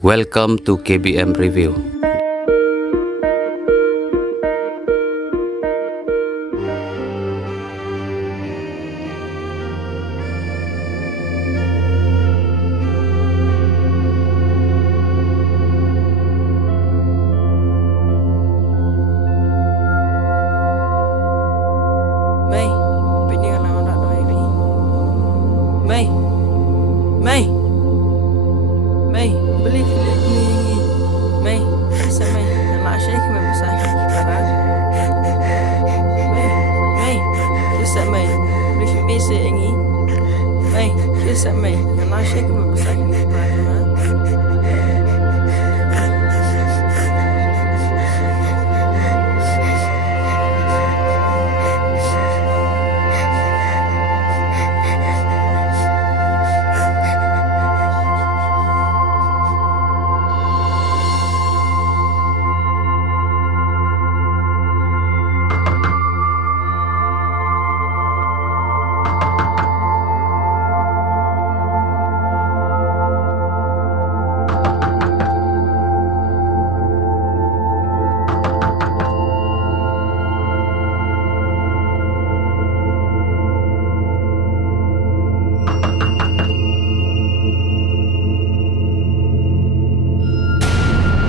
Welcome to KBM Review. Mây, biết đi nào đã đôi đi. Mây, Mây, Mây, beli film ni. Mây, bisa Mây, nak share ke mana saya kita. Mây, bisa Mây, beli film ni saya ni. Mây, bisa Mây, nak share ke mana saya kita.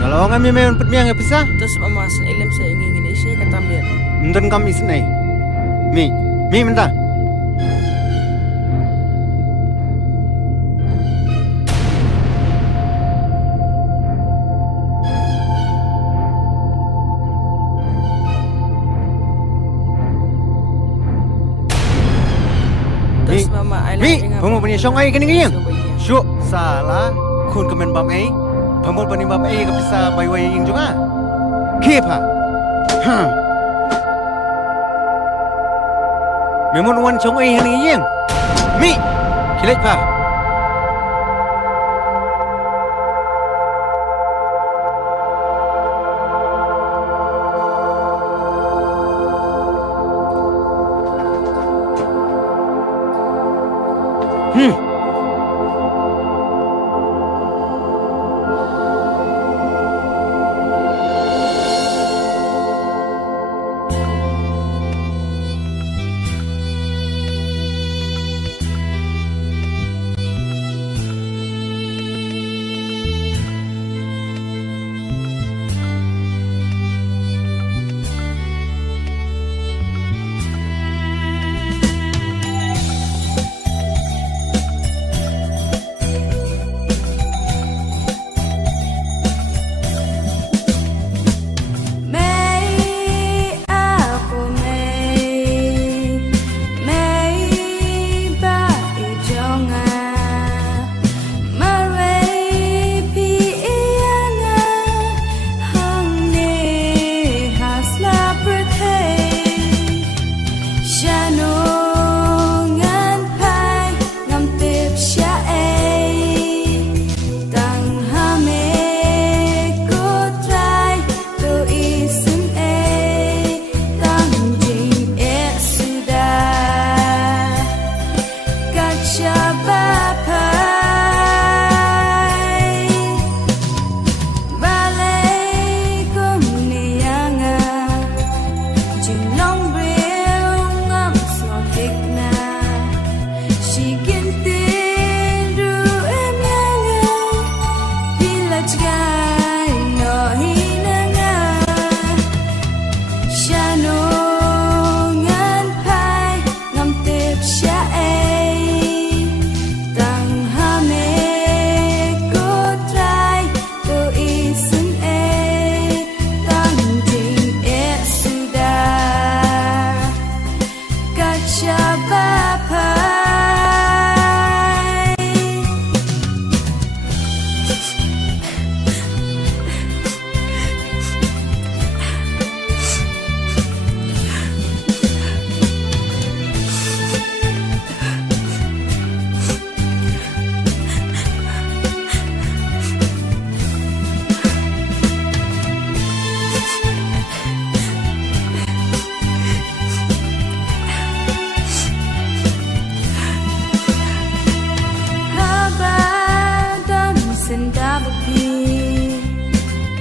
Kalau orang ambil main permiang yang pisah, Terus mama senelim saya ingin Indonesia kata mir. mentun kami senai. Mi mentah. Terus mama Mi, kamu punya syong ai kini yang. Syuk. Syuk, salah. Kun kemen bam ai. Kamu punya bam ai ke pisah bayi yang juga. Kepa. Ha. Memang wan syong ai kini yang. Mi, kilat pa.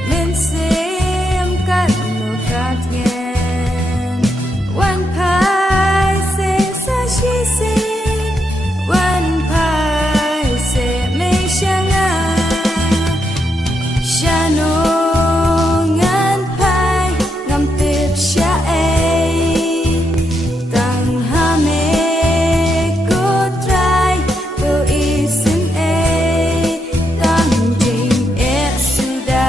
Min sim kat no kat yen Wan pai se sa shi se Wan pai se me shanga Shano ngan pai ngam tip sha Tang ha me ko try to isin Tang jing suda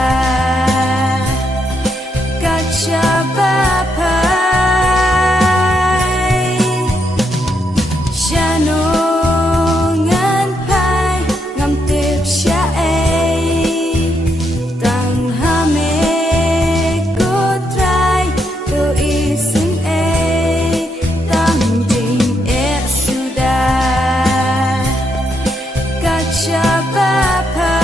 Kacha ba pai Shano ngan pai ngam tip sha Tang ha me ko try to isin Tang jing suda Kacha ba pai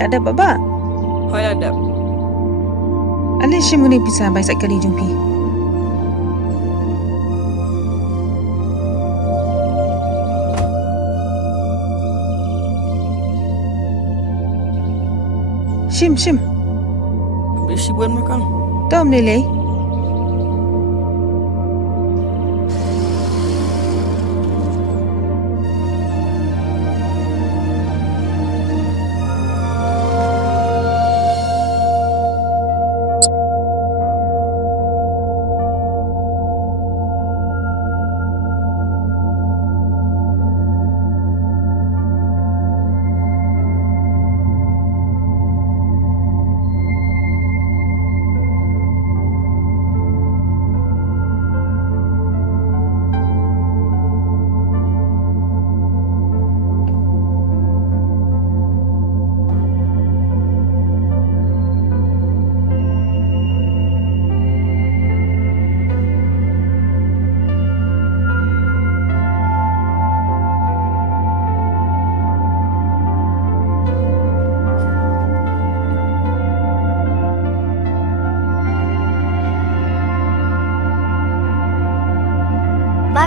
Tak ada baba. Hoi adab. Ale shimuni pisa bai sakali jumpi. Shim. Bisi buat makan. Tom lele.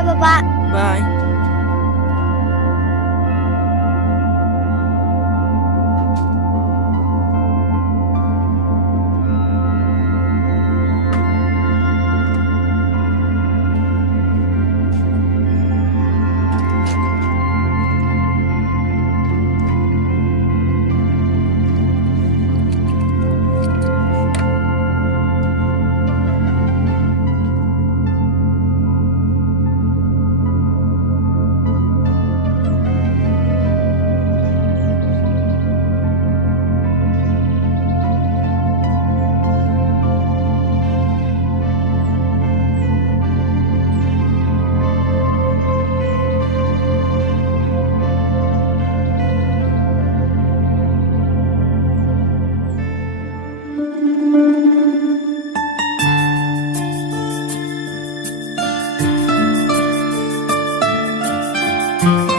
Bapak. Bye. Bapak.